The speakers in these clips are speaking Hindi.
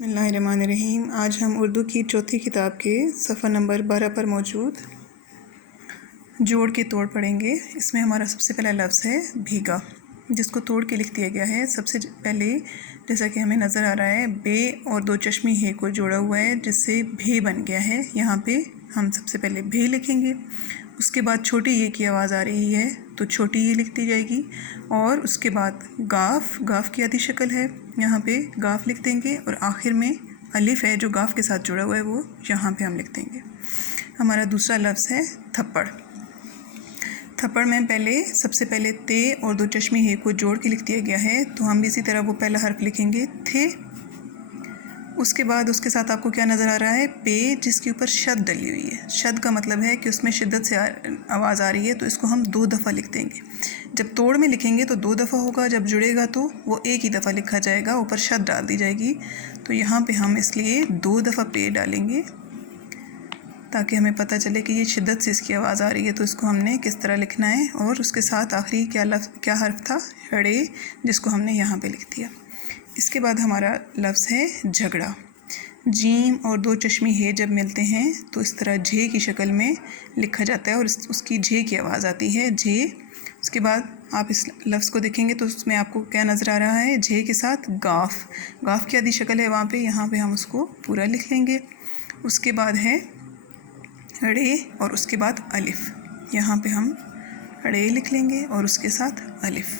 बिस्मिल्लाहिर्रहमानिर्रहीम। आज हम उर्दू की चौथी किताब के सफ़ा नंबर 12 पर मौजूद जोड़ के तोड़ पढ़ेंगे। इसमें हमारा सबसे पहला लफ्ज़ है भीगा, जिसको तोड़ के लिख दिया गया है। सबसे पहले जैसा कि हमें नज़र आ रहा है, बे और दो चश्मी हे को जोड़ा हुआ है, जिससे भे बन गया है। यहाँ पे हम सबसे पहले भे लिखेंगे, उसके बाद छोटी ये की आवाज़ आ रही है तो छोटी ये लिख दी जाएगी, और उसके बाद गाफ़, गाफ़ की आधी शक्ल है, यहाँ पे गाफ़ लिख देंगे, और आखिर में अलिफ़ है जो गाफ़ के साथ जुड़ा हुआ है, वो यहाँ पे हम लिख देंगे। हमारा दूसरा लफ्ज़ है थप्पड़। थप्पड़ में सबसे पहले ते और दो चश्मी हे को जोड़ के लिख दिया गया है, तो हम भी इसी तरह वो पहला हर्फ लिखेंगे थे। उसके बाद उसके साथ आपको क्या नज़र आ रहा है, पे, जिसके ऊपर शद डली हुई है। शद का मतलब है कि उसमें शिद्दत से आवाज़ आ रही है, तो इसको हम 2 दफ़ा लिख देंगे। जब तोड़ में लिखेंगे तो 2 दफ़ा होगा, जब जुड़ेगा तो वो एक ही दफ़ा लिखा जाएगा, ऊपर शद डाल दी जाएगी। तो यहाँ पे हम इसलिए 2 दफ़ा पे डालेंगे ताकि हमें पता चले कि ये शिद्दत से इसकी आवाज़ आ रही है। तो इसको हमने किस तरह लिखना है, और उसके साथ आखिरी क्या हर्फ था, ड़े, जिसको हमने यहाँ पे लिख दिया। इसके बाद हमारा लफ्ज़ है झगड़ा। जीम और दो चश्मी हे जब मिलते हैं तो इस तरह झे की शक्ल में लिखा जाता है, और उसकी झे की आवाज़ आती है, झे। उसके बाद आप इस लफ्ज़ को देखेंगे तो उसमें आपको क्या नज़र आ रहा है, झे के साथ गाफ़, गाफ़ की आधी शक्ल है वहाँ पे, यहाँ पे हम उसको पूरा लिख लेंगे। उसके बाद है ड़े, और उसके बाद अलिफ़, यहाँ पे हम ड़े लिख लेंगे और उसके साथ अलिफ़।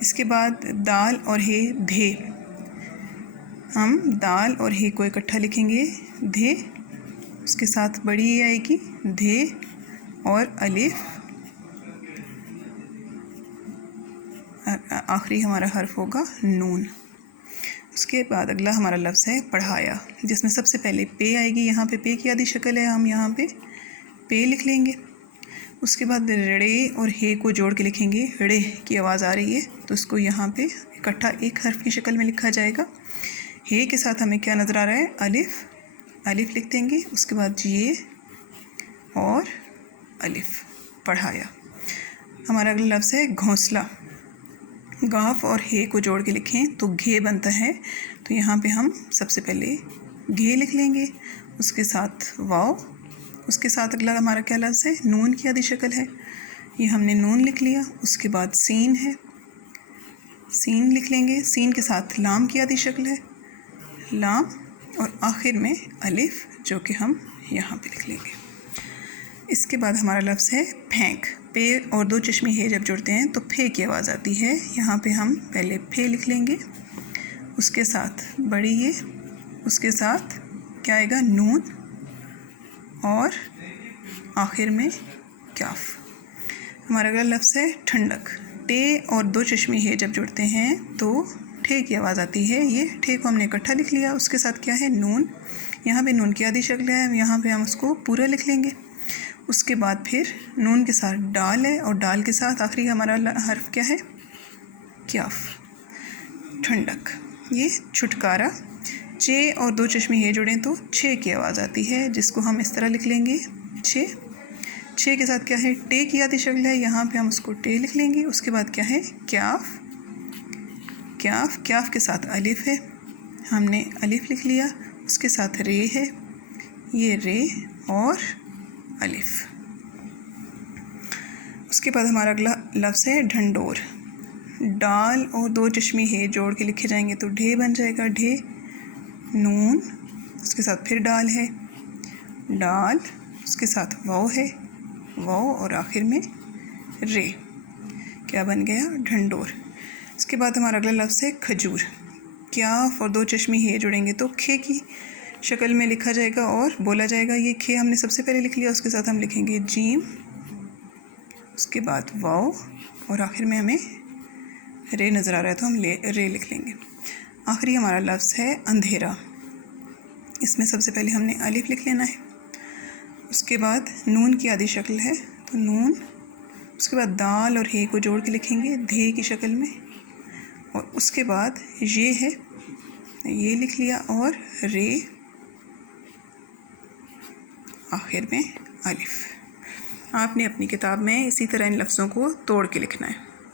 इसके बाद दाल और हे, धे, हम दाल और हे को इकट्ठा लिखेंगे, धे, उसके साथ बड़ी ये आएगी धे, और अलिफ़, आखिरी हमारा हर्फ होगा नून। उसके बाद अगला हमारा लफ्ज़ है पढ़ाया, जिसमें सबसे पहले पे आएगी, यहाँ पे पे की आधी शक्ल है, हम यहाँ पे पे लिख लेंगे। उसके बाद ड़े और हे को जोड़ के लिखेंगे, ड़े की आवाज़ आ रही है तो इसको यहाँ पे इकट्ठा एक हर्फ की शक्ल में लिखा जाएगा। हे के साथ हमें क्या नज़र आ रहा है, अलिफ़, अलिफ़ लिख देंगे। उसके बाद ये और अलिफ़, पढ़ाया। हमारा अगला लफ्ज़ है घोंसला। गाफ़ और हे को जोड़ के लिखें तो घे बनता है, तो यहाँ पे हम सबसे पहले घे लिख लेंगे, उसके साथ वाव। उसके साथ अगला हमारा क्या लफ्ज़ है, नून की आधी शक्ल है, ये हमने नून लिख लिया। उसके बाद सीन है, सीन लिख लेंगे, सीन के साथ लाम की आधी शक्ल है, लाम, और आखिर में अलिफ़, जो कि हम यहाँ पे लिख लेंगे। इसके बाद हमारा लफ्ज़ है फेंक। पे और दो चश्मी हे जब जुड़ते हैं तो फे की आवाज़ आती है, यहाँ पे हम पहले फे लिख लेंगे, उसके साथ बड़ी ये, उसके साथ क्या आएगा, नून, और आखिर में क्याफ। हमारा अगला लफ्ज़ है ठंडक। टे और दो चश्मी हे जब जुड़ते हैं तो ठे की आवाज़ आती है, ये ठे को हमने इकट्ठा लिख लिया। उसके साथ क्या है, नून, यहाँ पे नून की आधी शक्ल है, यहाँ पे हम उसको पूरा लिख लेंगे। उसके बाद फिर नून के साथ डाल है, और डाल के साथ आखिरी हमारा हर्फ क्या है, क्याफ, ठंडक, ये छुटकारा। चे और दो चश्मी हे जुड़ें तो छे की आवाज़ आती है, जिसको हम इस तरह लिख लेंगे, छे। छे के साथ क्या है, टे की आधी शक्ल है, यहाँ पे हम उसको टे लिख लेंगे। उसके बाद क्या है, क्याफ, क्याफ, क्याफ के साथ अलिफ़ है, हमने अलिफ़ लिख लिया। उसके साथ रे है, ये रे और अलिफ़। उसके बाद हमारा अगला लफ्ज़ है ढंढोर। डाल और दो चश्मी हे जोड़ के लिखे जाएंगे तो ढे बन जाएगा, ढे, नून, उसके साथ फिर डाल है, डाल, उसके साथ वाव है, वाव, और आखिर में रे, क्या बन गया, ढंढोर। इसके बाद हमारा अगला लफ्ज़ है खजूर। क्याफ और दो चश्मी हे जुड़ेंगे तो खे की शक्ल में लिखा जाएगा और बोला जाएगा। ये खे हमने सबसे पहले लिख लिया, उसके साथ हम लिखेंगे जीम, उसके बाद वाव, और आखिर में हमें रे नज़र आ रहा है तो हम रे लिख लेंगे। आखिरी हमारा लफ्ज़ है अंधेरा। इसमें सबसे पहले हमने अलिफ़ लिख लेना है, उसके बाद नून की आधी शक्ल है तो नून, उसके बाद दाल और हे को जोड़ के लिखेंगे धे की शक्ल में, और उसके बाद ये है, ये लिख लिया, और रे, आखिर में अलिफ़। आपने अपनी किताब में इसी तरह इन लफ्ज़ों को तोड़ के लिखना है।